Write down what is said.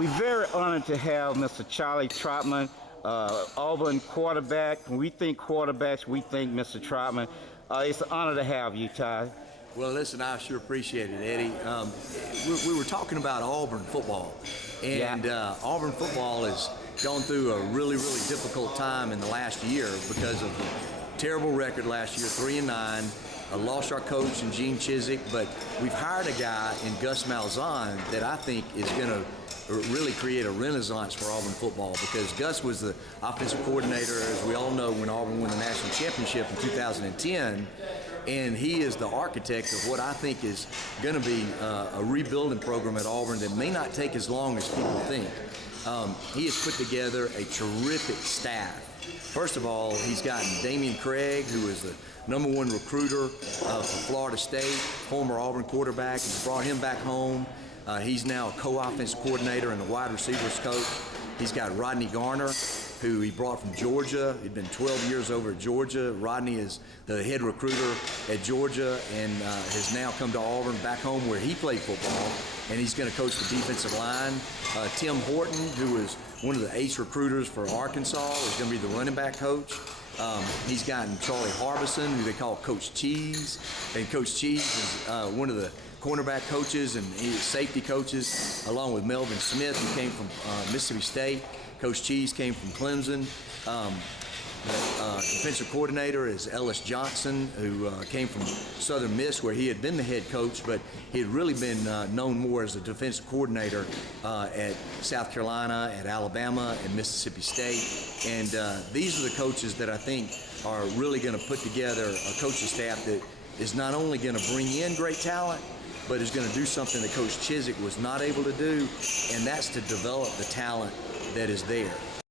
We're very honored to have Mr. Charlie Trotman, Auburn quarterback. When we think quarterbacks, we think Mr. Trotman. It's an honor to have you, Ty. Well, listen, I sure appreciate it, Eddie. We were talking about Auburn football, and Auburn football has gone through a really, really difficult time in the last year because of the terrible record last year, 3-9. Lost our coach in Gene Chizik, but we've hired a guy in Gus Malzahn that I think is going to really create a renaissance for Auburn football, because Gus was the offensive coordinator, as we all know, when Auburn won the national championship in 2010, and he is the architect of what I think is going to be a rebuilding program at Auburn that may not take as long as people think. He has put together a terrific staff. First of all, he's gotten Damian Craig, who is the #1 recruiter for Florida State, former Auburn quarterback. He's brought him back home. He's now a co-offensive coordinator and a wide receivers coach. He's got Rodney Garner, who he brought from Georgia. He'd been 12 years over at Georgia. Rodney is the head recruiter at Georgia and has now come to Auburn, back home where he played football, and he's going to coach the defensive line. Tim Horton, who was one of the ace recruiters for Arkansas, is going to be the running back coach. He's gotten Charlie Harbison, who they call Coach Cheese, and Coach Cheese is one of the cornerback coaches and safety coaches, along with Melvin Smith, who came from Mississippi State. Coach Cheese came from Clemson. The defensive coordinator is Ellis Johnson, who came from Southern Miss, where he had been the head coach, but he had really been known more as a defensive coordinator at South Carolina, at Alabama, and Mississippi State. And these are the coaches that I think are really going to put together a coaching staff that is not only going to bring in great talent, but is going to do something that Coach Chizik was not able to do, and that's to develop the talent that is there.